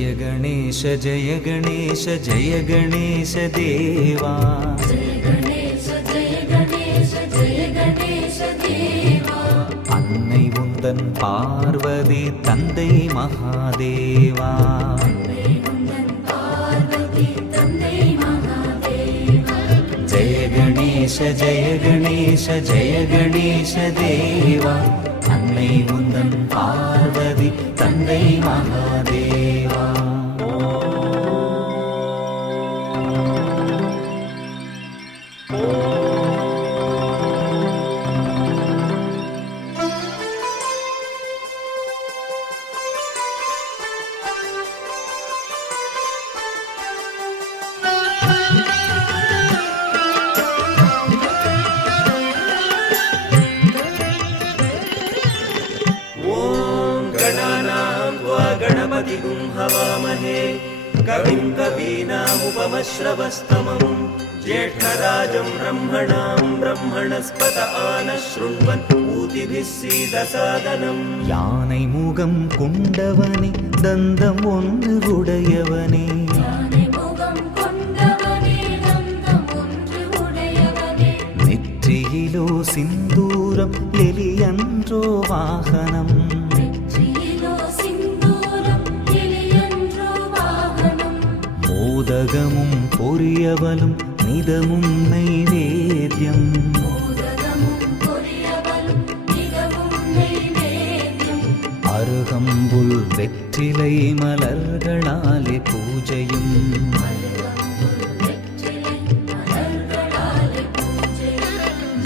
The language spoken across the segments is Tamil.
जय गणेश जय गणेश जय गणेश देवा जय गणेश जय गणेश जय गणेश देवा अन्नै उन्दन पार्वती तந்தை महादेवा अन्नै उन्दन पार्वती तந்தை महादेवा जय गणेश जय गणेश जय गणेश देवा अन्नै उन्दन पार्वती तந்தை महादेवा गणपतिगुं हवामहे कविं कवीनामुपमश्रवस्तमं ज्येष्ठराजं ब्रह्मणां ब्रह्मणस्पत आनशृण्वन् ऊतिभिः सीदसादनम् யானை முகம் கொண்டவனே தந்தம் ஒன்று உடையவனே யானை முகம் கொண்டவனே தந்தம் ஒன்று உடையவனே நெற்றியிலோ சிந்தூரம் எலியன்றோ வாகனம் நெற்றியிலோ சிந்தூரம் எலியன்றோ வாகனம் மோதகமும் பொரியவலும் நிதமும் நைவேத்யம் மோதகமும் பொரியவலும் நிதமும் நைவேத்யம் அருகம்புல் வெற்றிலை மலர்களாலே பூஜையும் அருகம்புல் வெற்றிலை மலர்களாலே பூஜை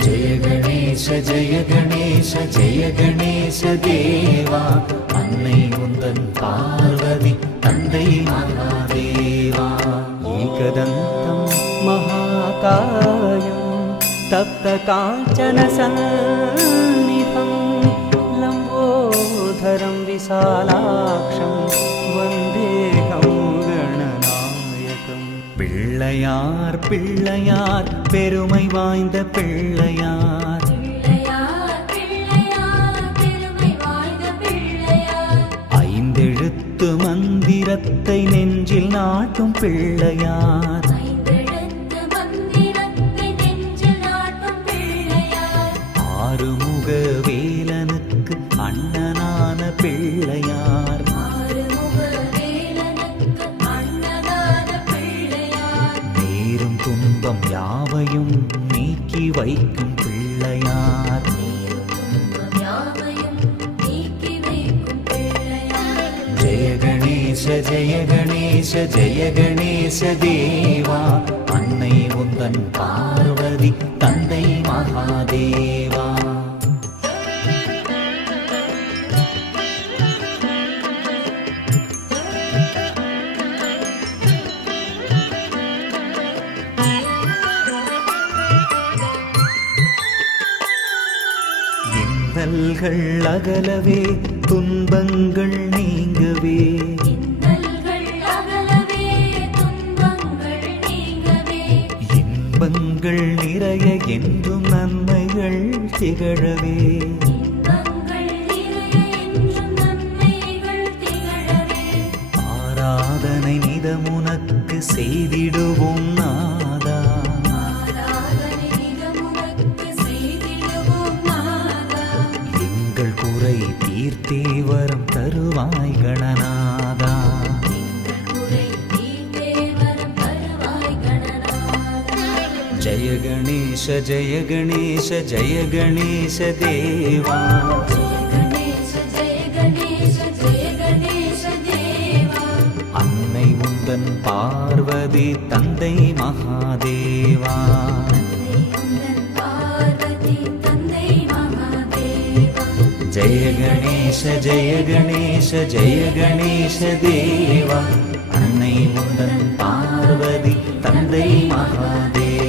ஜெய கணேச ஜெய கணேச ஜெய கணேச தேவா அன்னை உந்தன் பார்வதி தந்தை மகாதேவா ஏகதந்தம் மகாகாயம் தப்த காஞ்சன சந்நிதம் லம்போதரம் விசாலாட்சம் வந்தேகம் கணநாயகம் பிள்ளையார் பிள்ளையார் பெருமை வாய்ந்த பிள்ளையார் பிள்ளையார் பிள்ளையார் பெருமை வாய்ந்த பிள்ளையார் ஐந்தெழுத்து மந்திரத்தை நெஞ்சில் நாட்டும் பிள்ளையார் ஐந்தெழுத்து மந்திரத்தை நெஞ்சில் நாட்டும் பிள்ளையார் ஆறுமுக வேலனுக்கு அண்ணனான பிள்ளையார் ஆறுமுக வேலனுக்கு அன்னதான பிள்ளையார் நேரும் துன்பம் யாவையும் நீக்கி வைக்கும் பிள்ளையார் நீரும் துன்பம் யாவையும் நீக்கி வைக்கும் பிள்ளையார் ஜெய கணேச ஜெய கணேச ஜெய கணேச தேவா அன்னை உந்தன் பார்வதி தந்தை மகாதேவா இன்னல்கள் அகலவே துன்பங்கள் நீங்கவே இன்னல்கள் அகலவே துன்பங்கள் நீங்கவே இன்பங்கள் நிறைய என்றும் நன்மைகள் திகழவே இன்பங்கள் நிறைய என்றும் நன்மைகள் திகழவே ஆராதனை நிதமுனக்கு செய்திடுவோம் நாதா ஆராதனை நிதமுனக்கு செய்திடுவோம் நாதா எங்கள் குறை தீர்த்தே வரம் தருவாய் கணநாதா எங்கள் குறை தீர்த்தே வரம் தருவாய் கணநாதா ஜெய கணேச ஜெய கணேச ஜெய கணேச தேவா ஜெய கணேச ஜெய கணேச ஜெய கணேச தேவா அன்னை உந்தன் பார்வதி தந்தை மகாதேவா அன்னை உந்தன் பார்வதி தந்தை மகாதேவா ஜெய கணேச ஜெய கணேச ஜெய கணேச தேவா அன்னை உந்தன் பார்வதி தந்தை மகாதேவா